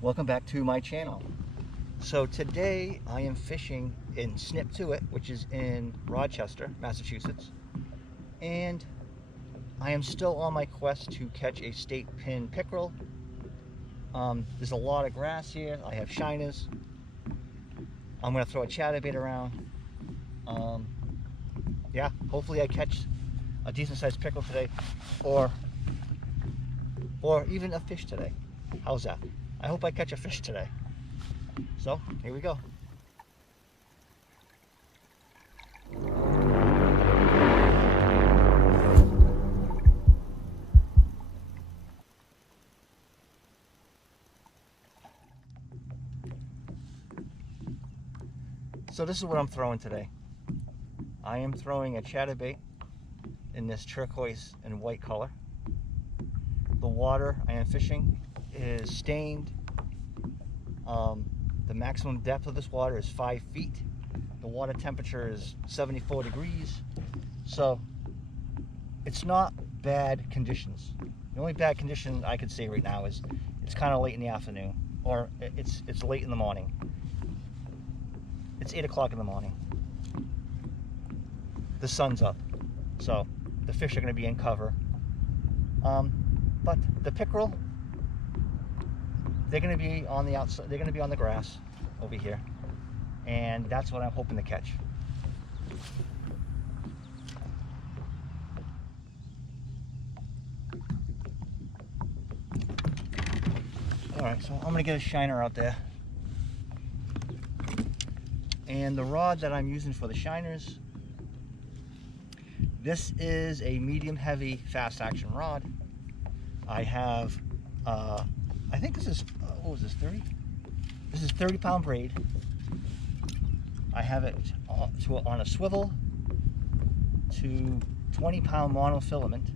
Welcome back to my channel. So today I am fishing in Snipatuit, which is in Rochester, Massachusetts, and I am still on my quest to catch a state pin pickerel. There's a lot of grass here. I have shiners. I'm going to throw a chatterbait around. Yeah, hopefully I catch a decent sized pickerel today, or even a fish today. How's that? I hope I catch a fish today. So, here we go. So this is what I'm throwing today. I am throwing a chatterbait in this turquoise and white color. The water I am fishing is stained. The maximum depth of this water is 5 feet. The water temperature is 74 degrees. So it's not bad conditions. The only bad condition I could say right now is it's kind of late in the afternoon, or it's late in the morning. It's 8 o'clock in the morning. The sun's up, so the fish are going to be in cover. But the pickerel, they're going to be on the outside. They're going to be on the grass over here, and that's what I'm hoping to catch. All right, so I'm going to get a shiner out there, and the rod that I'm using for the shiners, this is a medium heavy fast action rod. I have I think this is, what was this, 30? This is 30-pound braid. I have it on a swivel to 20-pound monofilament.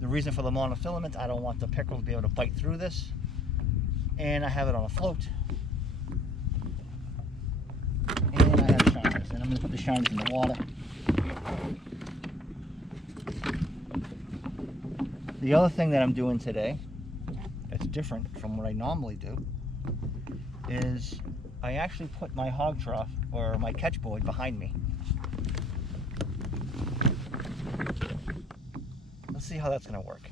The reason for the monofilament, I don't want the pickerel to be able to bite through this. And I have it on a float. And I have shiners, and I'm going to put the shiners in the water. The other thing that I'm doing today that's different from what I normally do is I actually put my hog trough or my catch board behind me. Let's see how that's going to work.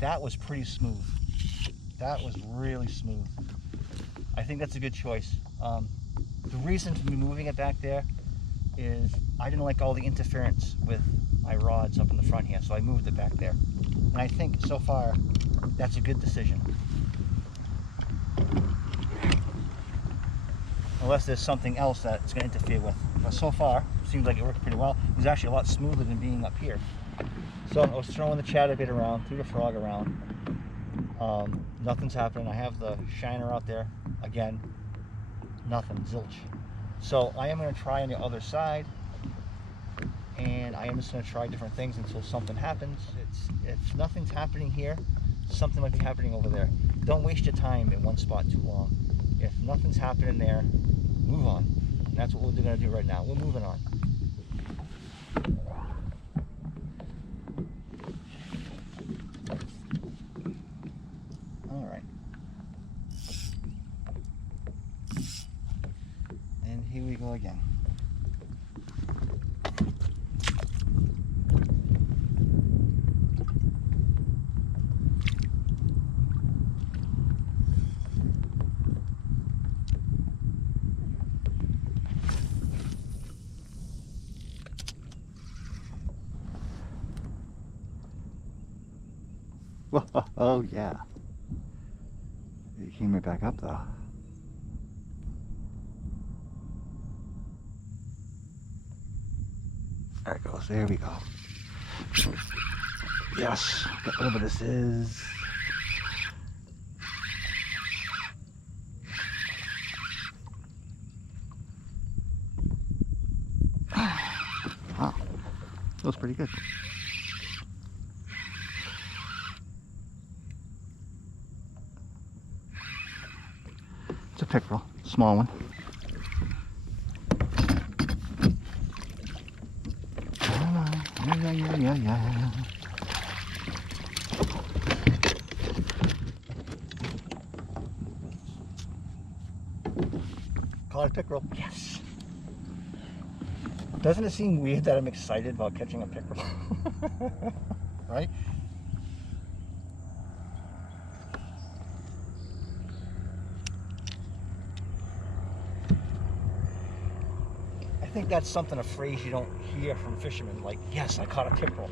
That was pretty smooth. That was really smooth. I think that's a good choice. The reason for me moving it back there is I didn't like all the interference with my rods up in the front here, so I moved it back there. And I think so far that's a good decision. Unless there's something else that it's going to interfere with. But so far, it seems like it worked pretty well. It was actually a lot smoother than being up here. So I was throwing the chatterbait around, threw the frog around. Nothing's happening. I have the shiner out there. Again, nothing, zilch. So I am going to try on the other side, and I am just going to try different things until something happens. If nothing's happening here, something might be happening over there. Don't waste your time in one spot too long. If nothing's happening there, move on. And that's what we're going to do right now. We're moving on. All right. And here we go again. Oh yeah. It came right back up though. There it goes. There we go. Yes. Whatever this is. Wow. That was pretty good. It's a pickerel, small one. Come on. Yeah. Caught a pickerel. Yes. Doesn't it seem weird that I'm excited about catching a pickerel? Right? I think that's something, a phrase you don't hear from fishermen, like, yes, I caught a pickerel.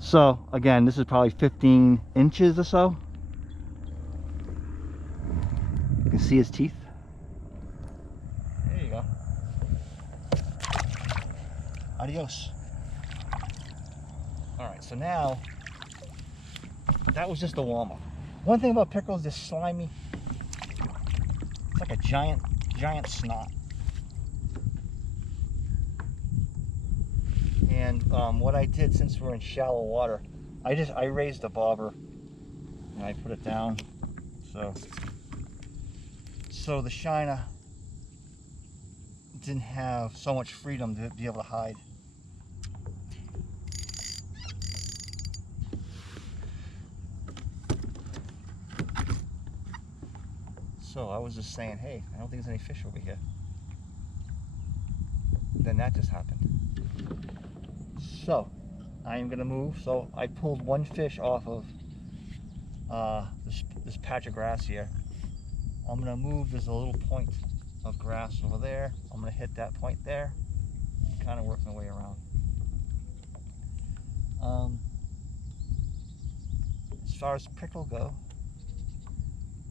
So again, this is probably 15 inches or so. You can see his teeth. There you go. Adios. Alright, so now, that was just a warm-up. One thing about pickerels, they're slimy. It's like a giant snot. And what I did, since we're in shallow water, I raised the bobber and I put it down so the shiner didn't have so much freedom to be able to hide. So I was just saying, hey, I don't think there's any fish over here. Then that just happened. So I am gonna move. So I pulled one fish off of this patch of grass here. I'm gonna move. There's a little point of grass over there. I'm gonna hit that point there and kind of work my way around. As far as pickerel go,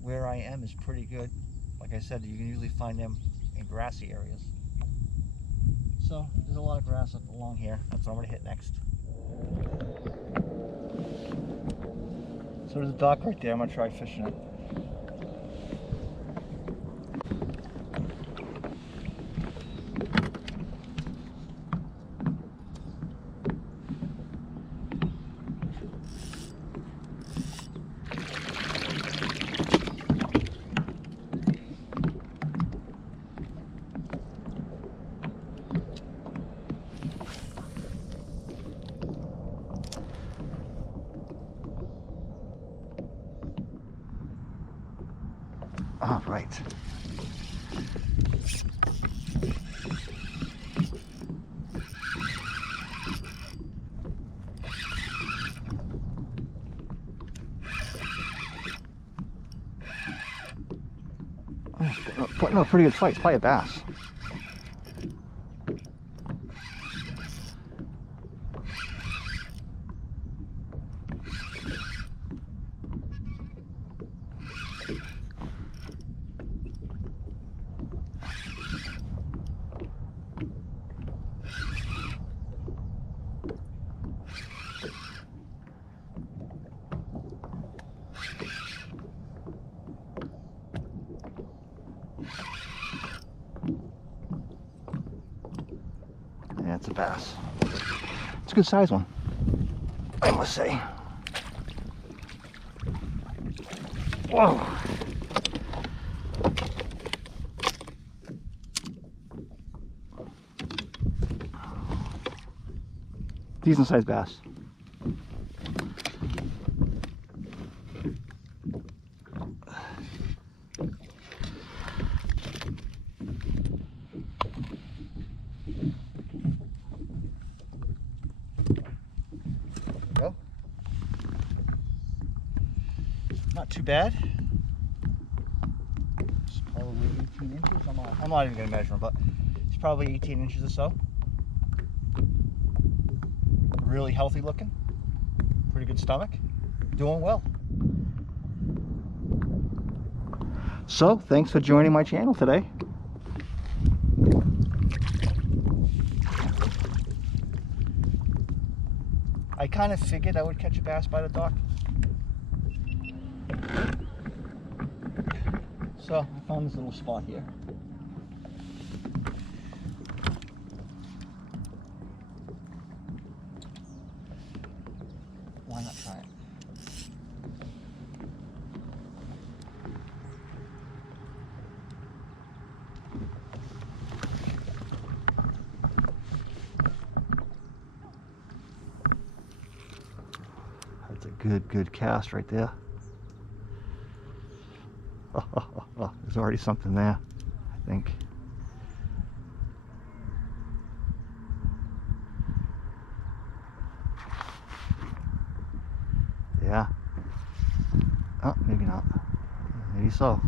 where I am is pretty good. Like I said, you can usually find them in grassy areas. So there's a lot of grass up along here. That's what I'm gonna hit next. So there's a dock right there. I'm gonna try fishing it. All right. Oh, putting up a pretty good fight. It's probably a bass. Yeah, it's a bass. It's a good size one, I must say. Whoa! Decent sized bass. Go. Not too bad. It's probably 18 inches. I'm not even going to measure them, but it's probably 18 inches or so. Really healthy looking. Pretty good stomach. Doing well. So, thanks for joining my channel today. I kind of figured I would catch a bass by the dock. So I found this little spot here. why not try it? That's a good cast right there. Oh, there's already something there, I think. Yeah. Oh, maybe not. Maybe so.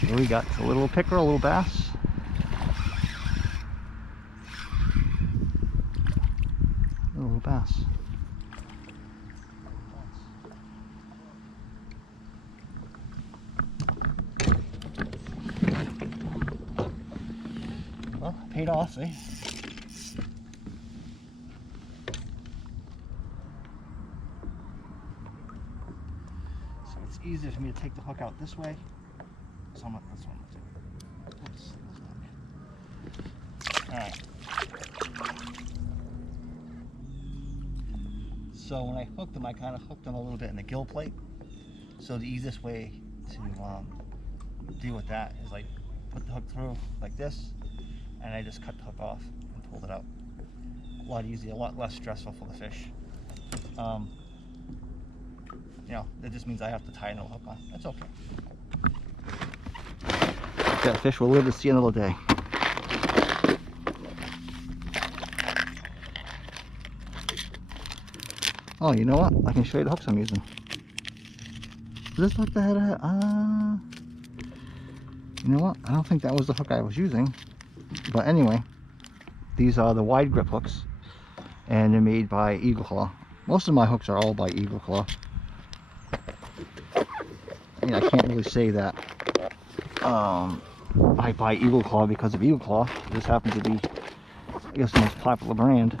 What do we got? A little pickerel, a little bass. A little bass. Well, paid off, eh? So it's easier for me to take the hook out this way. So I'm not, that's what I'm gonna do. Oops, alright. So when I hooked them, I kind of hooked them a little bit in the gill plate. So the easiest way to deal with that is like put the hook through like this, and I just cut the hook off and pulled it out. A lot easier, a lot less stressful for the fish. You know, it just means I have to tie another hook on. That's okay. That fish will live to see another day. Oh, you know what? I can show you the hooks I'm using. Is this hook the head of it? You know what? I don't think that was the hook I was using. But anyway, these are the wide grip hooks, and they're made by Eagle Claw. Most of my hooks are all by Eagle Claw. I mean, I can't really say that I buy Eagle Claw because of Eagle Claw. This happens to be, I guess, the most popular brand.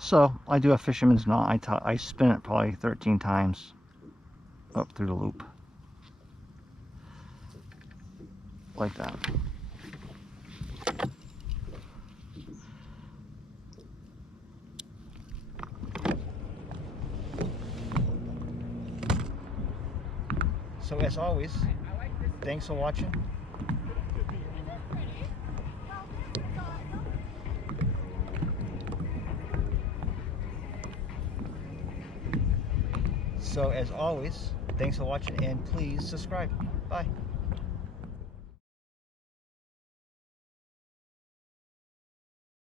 So I do a fisherman's knot. I spin it probably 13 times up through the loop, like that. So as always, thanks for watching. So as always, thanks for watching, and please subscribe. Bye.